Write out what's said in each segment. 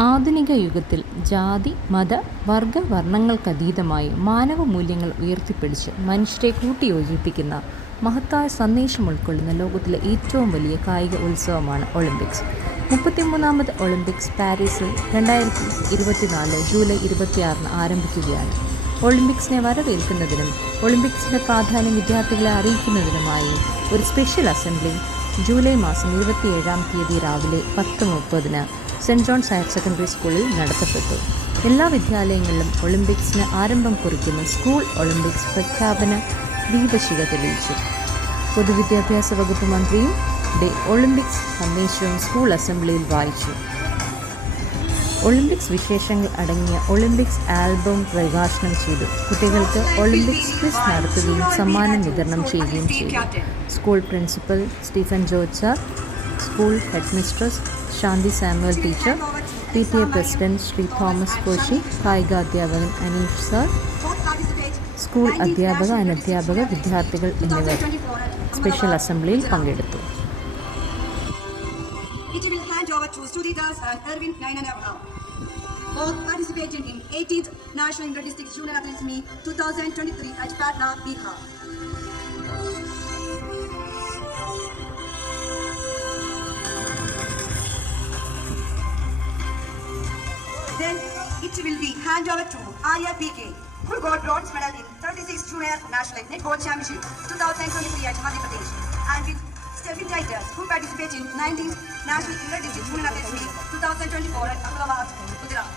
ആധുനിക യുഗത്തിൽ ജാതി മത വർഗ വർണ്ണങ്ങൾക്കതീതമായി മാനവ മൂല്യങ്ങൾ ഉയർത്തിപ്പിടിച്ച് മനുഷ്യരെ കൂട്ടിയോജിപ്പിക്കുന്ന മഹത്തായ സന്ദേശം ഉൾക്കൊള്ളുന്ന ലോകത്തിലെ ഏറ്റവും വലിയ കായിക ഉത്സവമാണ് ഒളിമ്പിക്സ്. 33ാമത് ഒളിമ്പിക്സ് പാരീസിൽ 2024 ജൂലൈ 26 ആരംഭിക്കുകയാണ്. ഒളിമ്പിക്സിനെ വരവേൽക്കുന്നതിനും ഒളിമ്പിക്സിൻ്റെ പ്രാധാന്യം വിദ്യാർത്ഥികളെ അറിയിക്കുന്നതിനുമായി ഒരു സ്പെഷ്യൽ അസംബ്ലി ജൂലൈ മാസം 27-ാം തീയതി രാവിലെ 10:30 സെൻറ് ജോൺസ് ഹയർ സെക്കൻഡറി സ്കൂളിൽ നടത്തപ്പെട്ടു. എല്ലാ വിദ്യാലയങ്ങളിലും ഒളിമ്പിക്സിന് ആരംഭം കുറിക്കുന്ന സ്കൂൾ ഒളിമ്പിക്സ് പ്രഖ്യാപന ദീപശിഖ തെളിയിച്ചു. പൊതുവിദ്യാഭ്യാസ വകുപ്പ് മന്ത്രിയും ഒളിമ്പിക്സ് സന്ദേശവും സ്കൂൾ അസംബ്ലിയിൽ വായിച്ചു. ഒളിമ്പിക്സ് വിശേഷങ്ങൾ അടങ്ങിയ ഒളിമ്പിക്സ് ആൽബം പ്രകാശനം ചെയ്തു. കുട്ടികൾക്ക് ഒളിമ്പിക്സ് ക്വിസ് നടത്തുകയും സമ്മാനം വിതരണം ചെയ്യുകയും ചെയ്തു. School principal Stephen George, school headmistress Shanti Samuel teacher, PTA president Shri Thomas Koshy, കായിക അധ്യാപകൻ അനീഷ് സർ, സ്കൂൾ അധ്യാപക അനധ്യാപക വിദ്യാർത്ഥികൾ എന്നിവർ സ്പെഷ്യൽ അസംബ്ലിയിൽ പങ്കെടുത്തു. Both participated in 18th National Inter-District Junior Athletics Meet 2023 at Patna, Bihar. Then it will be handover to Aya PK, who got bronze medal in 36th Junior National Netball Championship 2023 at Madhya Pradesh, and with Stephen Titus, who participated in 19th National Inter-District Junior Athletics Meet 2024 at Ahmedabad, Gujarat.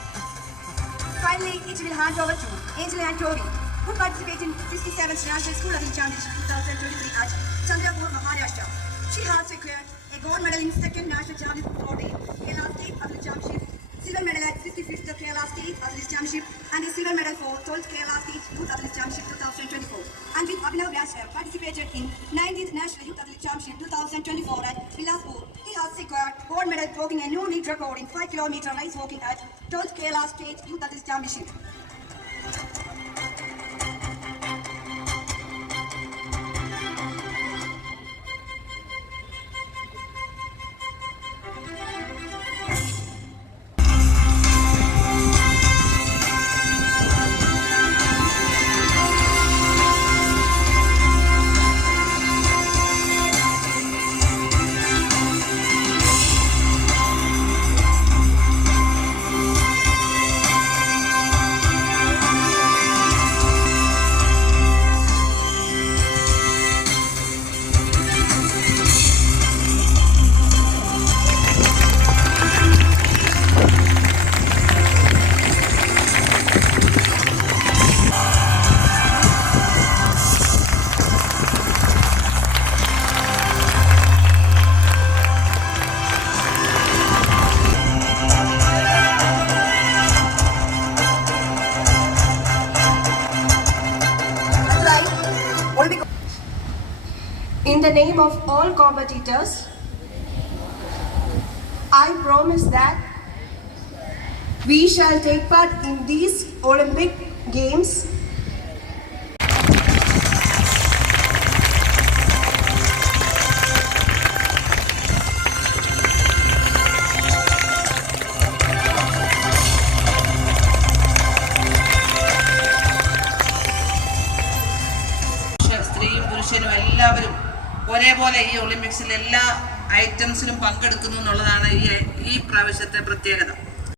Finally, it will hand over to Angel and Tori, who participated in 67th National School Athletics Championship 2023 at Chandrapur, Maharashtra. She has secured a gold medal in 2nd National Championship floating, Kerala State Athletics Championship, silver medal at 65th Kerala State Athletics Championship, and a silver medal for 12th Kerala State Youth Athletics Championship 2024. And with Abhinav Vyasar participated in 19th National Youth Athletics Championship 2024 at Bilaspur. He has secured gold medal, broken a new league record in 5-kilometer race walking at 12th Kerala State Youth Athletics Championship. In the name of all competitors, I promise that we shall take part in these Olympic Games സ്ത്രീയും പുരുഷനും എല്ലാവരും ഒരേപോലെ ഈ ഒളിമ്പിക്സിൽ എല്ലാ ഐറ്റംസിലും പങ്കെടുക്കുന്നു എന്നുള്ളതാണ് ഈ പ്രാവശ്യത്തെ പ്രത്യേകത.